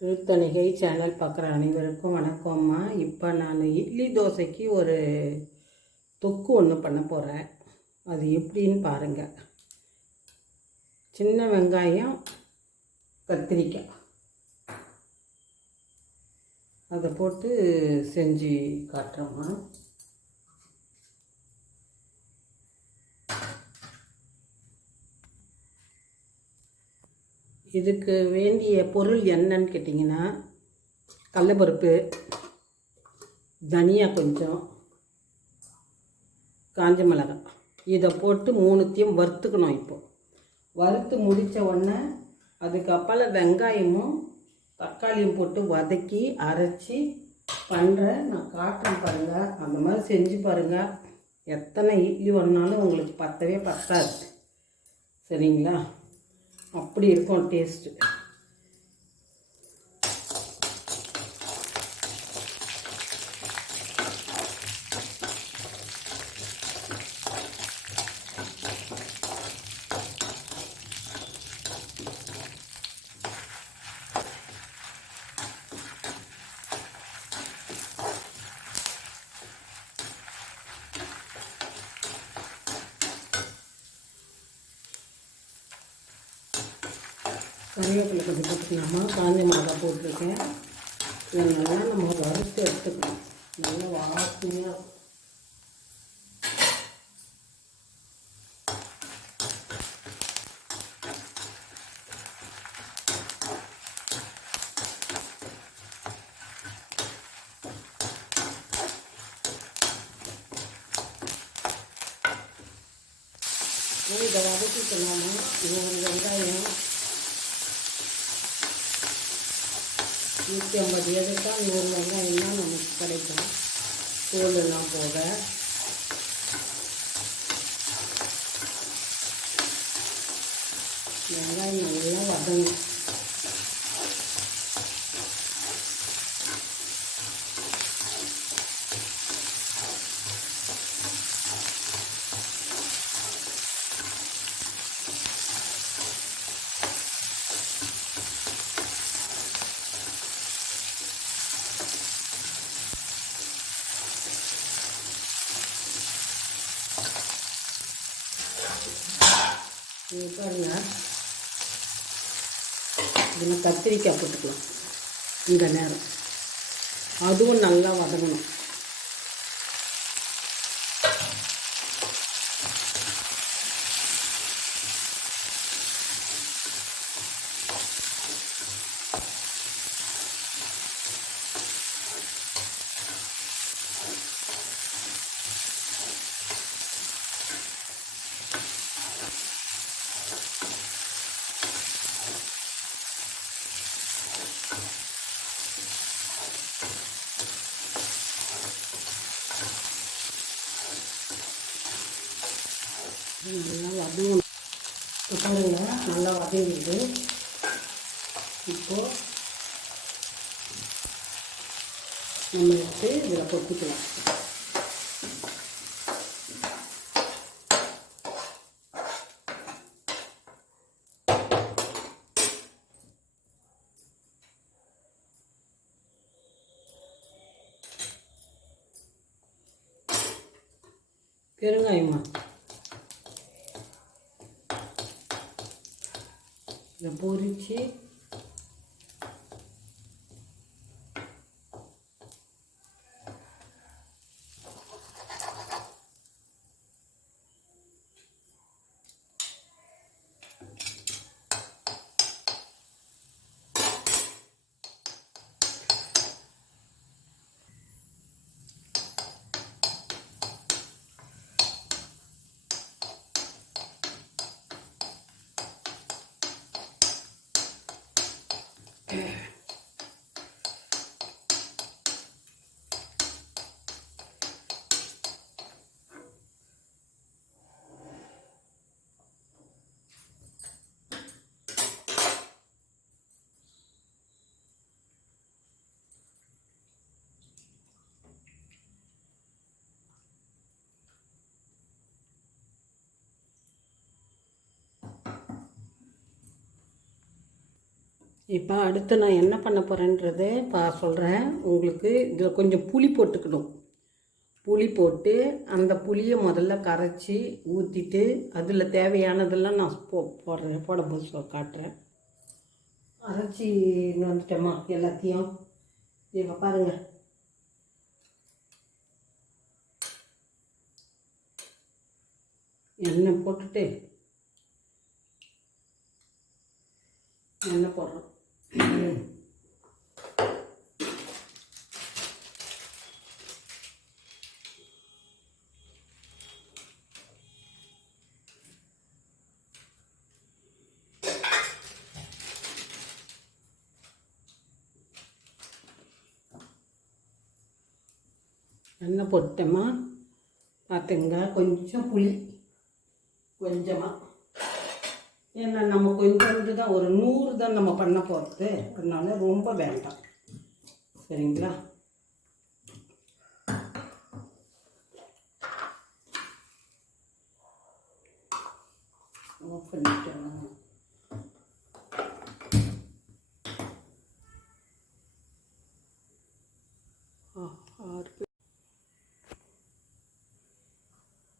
Thiruthanigai channel பார்க்குற அனைவருக்கும் வணக்கம்மா. இப்போ நான் இட்லி தோசைக்கு ஒரு தொக்கு ஒன்று பண்ண போகிறேன். அது எப்படின்னு பாருங்கள். சின்ன வெங்காயம், கத்திரிக்காய் அதை போட்டு செஞ்சு காட்டுறோம்மா. இதுக்கு வேண்டிய பொருள் என்னன்னு கேட்டிங்கன்னா, கடலைப்பருப்பு, தனியா கொஞ்சம், காஞ்ச மிளகாய் இதை போட்டு மூணுத்தையும் வறுத்துக்கணும். இப்போது வறுத்து முடித்த உடனே அதுக்கப்புறம் வெங்காயமும் தக்காளியும் போட்டு வதக்கி அரைச்சி பண்ணுறேன். நான் காட்டுறேன் பாருங்கள். அந்த மாதிரி செஞ்சு பாருங்கள். எத்தனை இட்லி வேணாலும் உங்களுக்கு பத்தவே பத்தாது. சரிங்களா? அப்படி இருக்கும் டேஸ்ட்டு. கறிவேப்பிலை கொஞ்சம் போட்டுக்கலாமா. காஞ்ச மிளகாய் போட்டிருக்கேன். இதை நல்லா நம்ம வறுத்து எடுத்துக்கலாம். நல்லா வாசனையாக இதை வதக்கிக்கலாமா. இது ஒரு வெங்காயம் 150 எடுத்தால் 100 வெங்காயம்லாம் நமக்கு கிடைக்கும். தோலெல்லாம் போக வெங்காயம் நல்லா வதங்கும். பாருங்க, இதில் கத்திரிக்காய் போட்டுக்கலாம். இந்த நேரம் அதுவும் நல்லா வதங்கணும். நல்லா வதங்கணும். பாருங்க, நல்லா வதங்கிடுது. இப்போது நம்ம எடுத்து இதில் கொட்டிக்கலாம். பெருங்காயமா இதை பொரித்து இப்போ அடுத்து நான் என்ன பண்ண போகிறேன்றதை சொல்கிறேன் உங்களுக்கு. இதில் கொஞ்சம் புளி போட்டுக்கணும். புளி போட்டு அந்த புளியை முதல்ல கரைச்சி ஊற்றிட்டு அதில் தேவையானதெல்லாம் நான் போடும்போது காட்டுறேன். அரைச்சி வந்துட்டேம்மா எல்லாத்தையும். இப்போ பாருங்கள், எண்ணெய் போட்டுட்டு எண்ணெய் போடுறோம். எண்ணெய் போட்டோமா பார்த்துங்க. கொஞ்சம் புளி கொஞ்சமாக, ஏன்னா நம்ம கொஞ்சம் தான், ஒரு 100 தான் நம்ம பண்ண போகிறது, அதனால ரொம்ப வேண்டாம். சரிங்களா? ஆஃப் பண்ணிட்டேன்.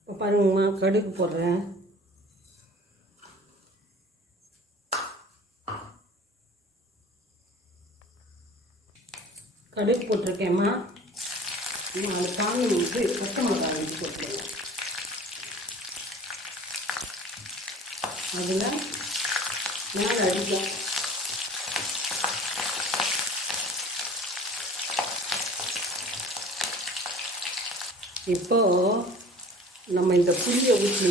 இப்போ பாருங்கம்மா, கடுகு போடுறேன். கடுகு போட்டிருக்கேம்மா. 4 காணி வந்து பச்சை மிளகாய் வந்து போட்டுருக்கேன். அதில் மேலே அடிக்கும். இப்போது நம்ம இந்த புளியை ஊற்றி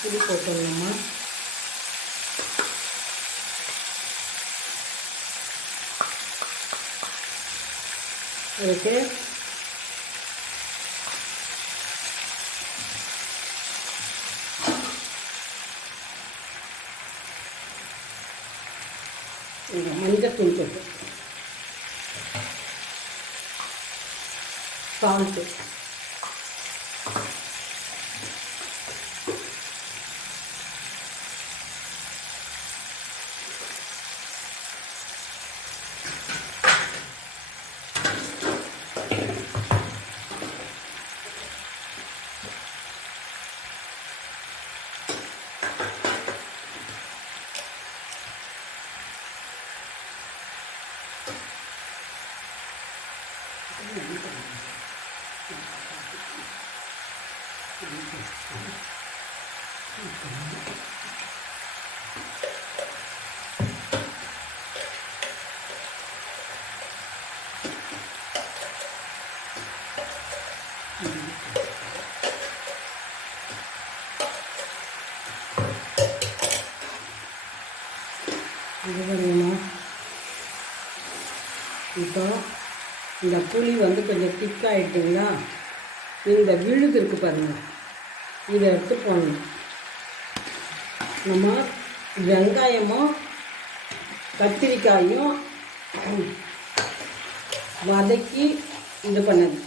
புளி போட்டோம்மா. அதுக்கு மஞ்சத்தூள் போட்டு சால்ட்டு இது பண்ணுமா. இப்போ இந்த புளி வந்து கொஞ்சம் திக்காகிட்டுங்களா, இந்த விழுது இருக்குது பாருங்கள், இதை எடுத்து போடணும். நம்ம வெங்காயமும் கத்திரிக்காயும் வதக்கி இது பண்ணது.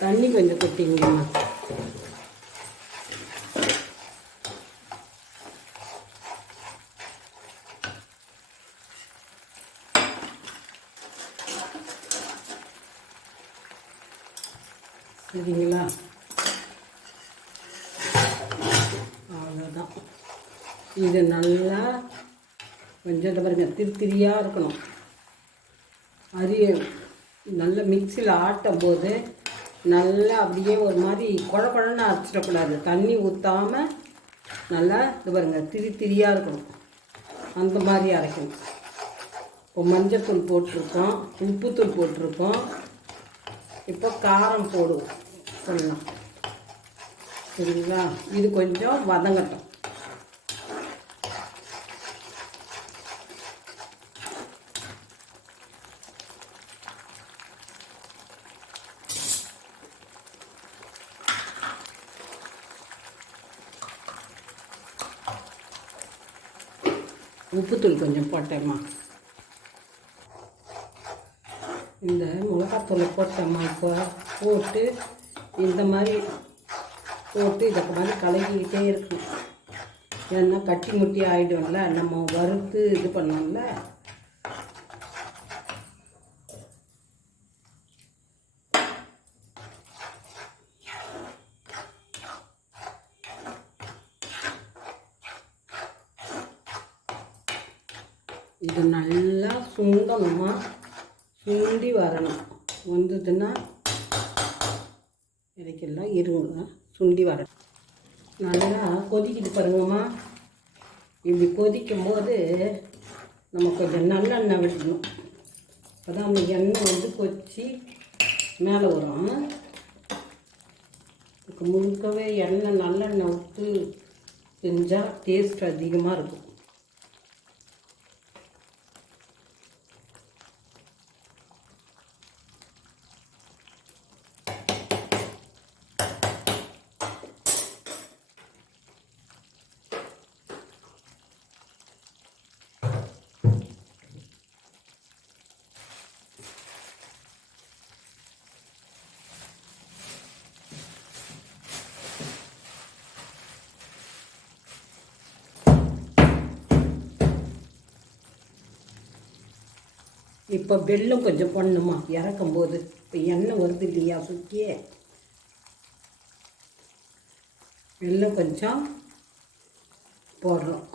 தண்ணி கொஞ்சம் கொட்டிங்கம்மா. சரிங்களா? அவ்வளோதான். இது நல்லா கொஞ்சம் பாருங்க, திரியாக இருக்கணும். நல்லா மிக்சியில் ஆட்டும் போது நல்லா அப்படியே ஒரு மாதிரி குழன்னு அரைச்சிடக்கூடாது. தண்ணி ஊற்றாமல் நல்லா இது பாருங்க, திரியாக இருக்கணும். அந்த மாதிரி அரைக்கணும். இப்போ மஞ்சத்தூள் போட்டிருக்கோம், உப்புத்தூள் போட்டிருக்கோம், இப்போ காரம் போடுவோம் சொல்லலாம். சரிங்களா? இது கொஞ்சம் வதங்கட்டும். உப்புத்தூள் கொஞ்சம் போட்டேம்மா. இந்த மிளகாத்தூளை போட்டேம்மா. இப்போ போட்டு இந்த மாதிரி போட்டு இதை மாதிரி கலக்கிக்கிட்டே இருக்கணும். ஏன்னா கட்டி முட்டி ஆகிடும்ல, நம்ம வறுத்து இது பண்ணோம்ல. இது நல்லா சுண்டணுமா, சுண்டி வரணும். வந்ததுன்னா இடைக்கெல்லாம் இருங்க, சுண்டி வரணும். நல்லா கொதிக்கிட்டு பாருங்கம்மா. இப்படி கொதிக்கும் போது நம்ம கொஞ்சம் நல்லெண்ணெய் விடணும். அப்போ தான் அந்த எண்ணெய் வந்து கொச்சி மேலே வரும். இதுக்கு முழுக்கவே எண்ணெய் நல்லெண்ணெய் விட்டு செஞ்சால் டேஸ்ட் அதிகமாக இருக்கும். இப்போ வெல்லம் கொஞ்சம் போடணுமா இறக்கும்போது. இப்போ எண்ணெய் வருது இல்லையா சுற்றியே, வெல்லம் கொஞ்சம் போடுறோம்.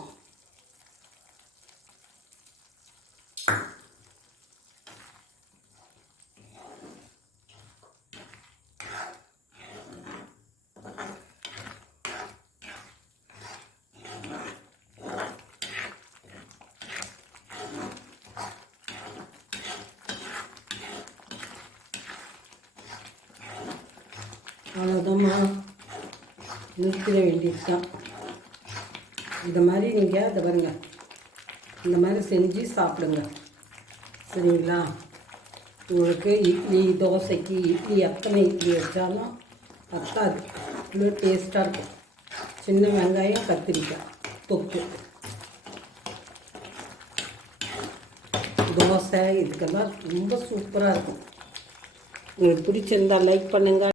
அவ்வளோதாம்மா, நிறுத்திட வேண்டியது தான். இந்த மாதிரி நீங்கள் அதை பாருங்க, இந்த மாதிரி செஞ்சு சாப்பிடுங்க. சரிங்களா? உங்களுக்கு இட்லி தோசைக்கு இட்லி எத்தனை இட்லி வச்சாலும் பத்தாது, இவ்வளோ டேஸ்ட்டாக இருக்கும். சின்ன வெங்காயம் கத்திரிக்காய் தொக்கு தோசை இதுக்கெல்லாம் ரொம்ப சூப்பராக இருக்கும். உங்களுக்கு பிடிச்சிருந்தால் லைக் பண்ணுங்கள்.